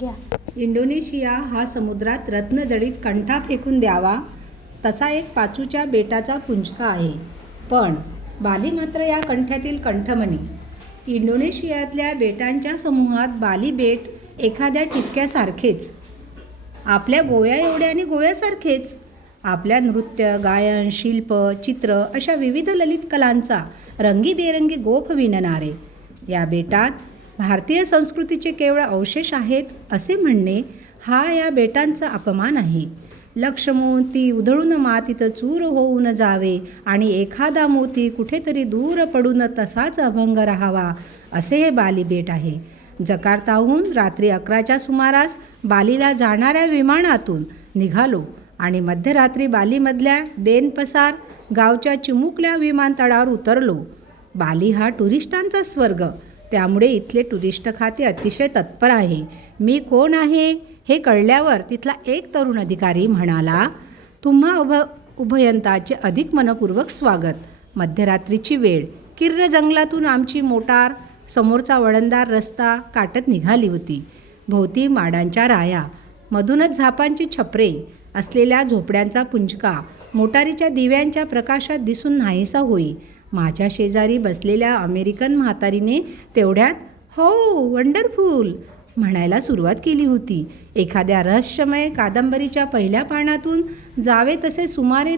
घ्या. इंडोनेशिया हा समुद्रात रत्नजडीत कंठा फेकून द्यावा तसा एक पाचूच्या बेटाचा पुंजका आहे. पण बाली मात्र या कंठ्यातील कंठमणी. इंडोनेशियातल्या बेटांच्या समूहात बाली बेट एखाद्या टिपक्यासारखेच, आपल्या गोव्या एवढ्या आणि गोव्यासारखेच. आपल्या नृत्य, गायन, शिल्प, चित्र अशा विविध ललित कलांचा रंगीबेरंगी गोफ विणणारे या बेटात भारतीय संस्कृतीचे केवळ अवशेष आहेत असे म्हणणे हा या बेटांचा अपमान आहे. लक्ष मोती उधळून मातीत चूर होऊन जावे आणि एखादा मोती कुठेतरी दूर पडून तसाच अभंग राहावा असे हे बाली बेट आहे. जकार्ताहून रात्री 11च्या सुमारास बालीला जाणाऱ्या विमानातून निघालो आणि मध्यरात्री बालीमधल्या देनपसार गावच्या चिमुकल्या विमानतळावर उतरलो. बाली हा टुरिस्टांचा स्वर्ग, त्यामुळे इथले टुरिस्ट खाते अतिशय तत्पर आहे. मी कोण आहे हे कळल्यावर तिथला एक तरुण अधिकारी म्हणाला, तुम्हा उभयंताचे अधिक मनपूर्वक स्वागत. मध्यरात्रीची वेळ. किर्र जंगलातून आमची मोटार समोरचा वळणदार रस्ता काटत निघाली होती. भोवती माडांच्या राया, मधूनच झापांची छपरे असलेल्या झोपड्यांचा पुंजका मोटारीच्या दिव्यांच्या प्रकाशात दिसून नाहीसा होई. माझ्या शेजारी बसलेल्या अमेरिकन म्हातारीने तेवढ्यात हो वंडरफुल म्हणायला सुरुवात केली होती. एखाद्या रहस्यमय कादंबरीच्या पहिल्या पानातून जावे तसे सुमारे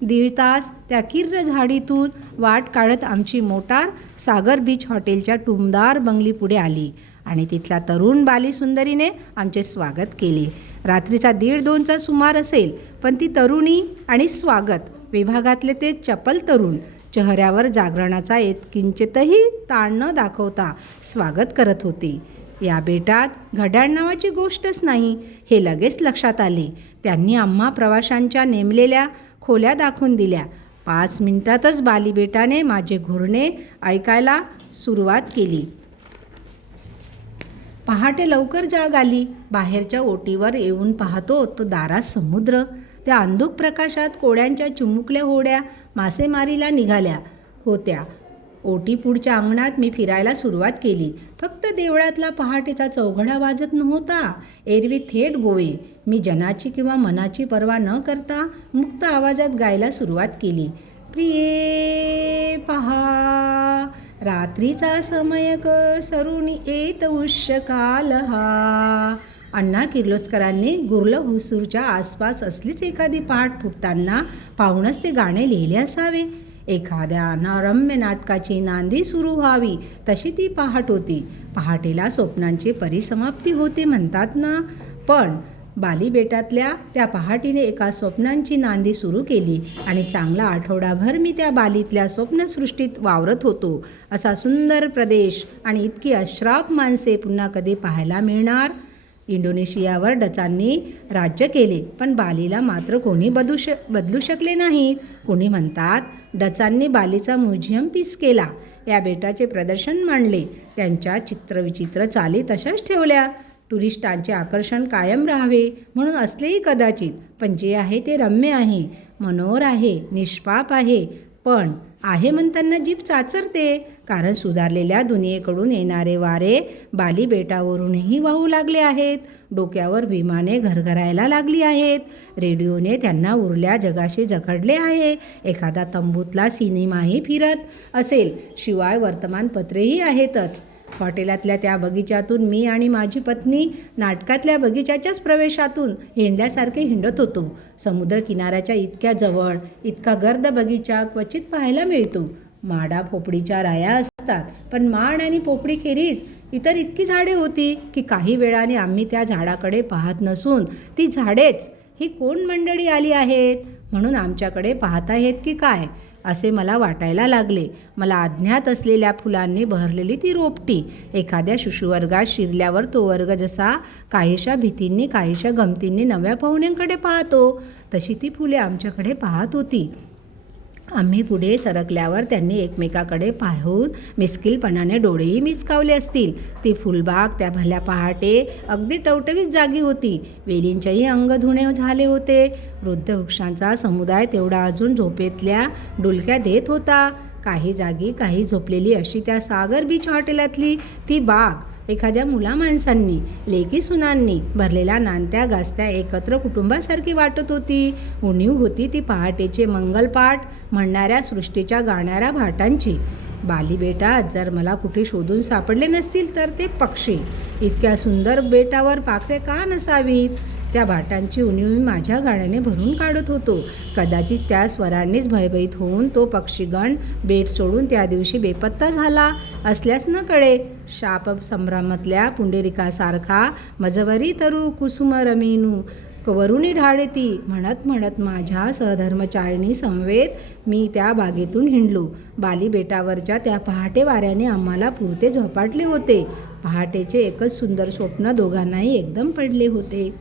दीड तास त्या किर्र झाडीतून वाट काढत आमची मोटार सागर बीच हॉटेलच्या टुमदार बंगलीपुढे आली आणि तिथल्या तरुण बाली सुंदरीने आमचे स्वागत केले. रात्रीचा 1:30चा सुमार असेल, पण ती तरुणी आणि स्वागत विभागातले ते चपल तरुण चेहऱ्यावर जागरणाचा किंचितही ताण न दाखवता स्वागत करत होते. या बेटात घड्याळ नावाची गोष्टच नाही हे लगेच लक्षात आले. त्यांनी आम्हा प्रवाशांच्या नेमलेल्या खोल्या दाखवून दिल्या. 5 मिनिटातच बाली बेटाने माझे घोरणे ऐकायला सुरुवात केली. पहाटे लवकर जाग आली. बाहेरच्या ओटीवर येऊन पाहतो तो दारात समुद्र. त्या अंधुक प्रकाशात कोळ्यांच्या चिमुकल्या होड्या मासेमारीला निघाल्या होत्या. ओटी पुढच्या अंगणात मी फिरायला सुरुवात केली. फक्त देवळातला पहाटेचा चौघडा वाजत नव्हता, एरवी थेट गोवे. मी जनाची किंवा मनाची पर्वा न करता मुक्त आवाजात गायला सुरुवात केली. प्रिये पहा रात्रीचा समय सरुणी येत उष्यकाल हा. अण्णा किर्लोस्करांनी गुर्ल हुसूरच्या आसपास असलीच एखादी पहाट फुटताना पाहूनच ते गाणे लिहिले असावे. एखाद्या रम्य नाटकाची नांदी सुरू व्हावी तशी ती पहाट होती. पहाटेला स्वप्नांची परिसमाप्ती होते म्हणतात ना, पण बाली बेटातल्या त्या पहाटीने एका स्वप्नांची नांदी सुरू केली आणि चांगला आठवडाभर मी त्या बालीतल्या स्वप्नसृष्टीत वावरत होतो. असा सुंदर प्रदेश आणि इतकी अश्राफ माणसे पुन्हा कधी पाहायला मिळणार? इंडोनेशियावर डचांनी राज्य केले, पण बालीला मात्र कोणी बदलू शकले नाहीत. कोणी म्हणतात डचांनी बालीचा म्युझियम पीस केला, या बेटाचे प्रदर्शन मांडले, त्यांच्या चित्रविचित्र चाली तशाच ठेवल्या. टुरिस्टांचे आकर्षण कायम राहावे म्हणून असलेही कदाचित. पण जे आहे ते रम्य आहे, मनोहर आहे, निष्पाप आहे. पण आहे म्हणताना जीभ चाचरते, कारण सुधारलेल्या दुनियेकडून येणारे वारे बाली बेटावरूनही वाहू लागले आहेत. डोक्यावर विमाने घरघरायला लागली आहेत. रेडिओने त्यांना उरल्या जगाशी जखडले आहे. एखादा तंबूतला सिनेमाही फिरत असेल, शिवाय वर्तमानपत्रेही आहेतच. हॉटेलातल्या त्या बगीच्यातून मी आणि माझी पत्नी नाटकातल्या बगीच्याच्याच प्रवेशातून हिंडल्यासारखे हिंडत होतो. समुद्र किनाऱ्याच्या इतक्या जवळ इतका गर्द बगीचा क्वचित पाहायला मिळतो. माडा पोपडीच्या राया असतात, पण माड आणि पोपडीखेरीज इतर इतकी झाडे होती की काही वेळाने आम्ही त्या झाडाकडे पाहत नसून ती झाडेच ही कोण मंडळी आली आहेत म्हणून आमच्याकडे पाहत आहेत की काय असे मला वाटायला लागले. मला अज्ञात असलेल्या फुलांनी बहरलेली ती रोपटी एखाद्या शिशुवर्गात शिरल्यावर तो वर्ग जसा काहीशा भीतींनी काहीशा गमतींनी नव्या पाहुण्यांकडे पाहतो, तशी ती फुले आमच्याकडे पाहत होती. आम्ही पुढे सरकल्यावर त्यांनी एकमेकाकडे पाहून मिस्किलपणाने डोळेही मिचकावले असतील. ती फुलबाग त्या भल्या पहाटे अगदी टवटवीत जागी होती. वेलींचेही अंग धुणे झाले होते. वृद्ध वृक्षांचा समुदाय तेवढा अजून झोपेतल्या डुलक्या देत होता. काही जागी काही झोपलेली अशी त्या सागर बीच हॉटेलातली ती बाग एखाद्या मुलामाणसांनी, लेकी सुनांनी भरलेल्या नांत्या गास्त्या एकत्र कुटुंबासारखी वाटत होती. उणीव होती ती पहाटेचे मंगलपाठ म्हणणाऱ्या सृष्टीच्या गाणाऱ्या भाटांची. बाली बेटा, जर मला कुठे शोधून सापडले नसतील तर ते पक्षी. इतक्या सुंदर बेटावर पाखरे का नसावीत? त्या भाटांची उणीव मी माझ्या गाण्याने भरून काढत होतो. कदाचित त्या स्वरांनीच भयभीत होऊन तो पक्षीगण बेट सोडून त्या दिवशी बेपत्ता झाला असल्यास न कळे. शाप संभ्रमातल्या पुंडरिकासारखा मजवरी तरु कुसुम रमिनू वरुणी ढाळती म्हणत म्हणत माझ्या सहधर्मचारिणी समवेत मी त्या बागेतून हिंडलो. बाली बेटावरच्या त्या पहाटे वाऱ्याने आम्हाला पुरते झोपाटले होते. पहाटेचे एकच सुंदर स्वप्न दोघांनाही एकदम पडले होते.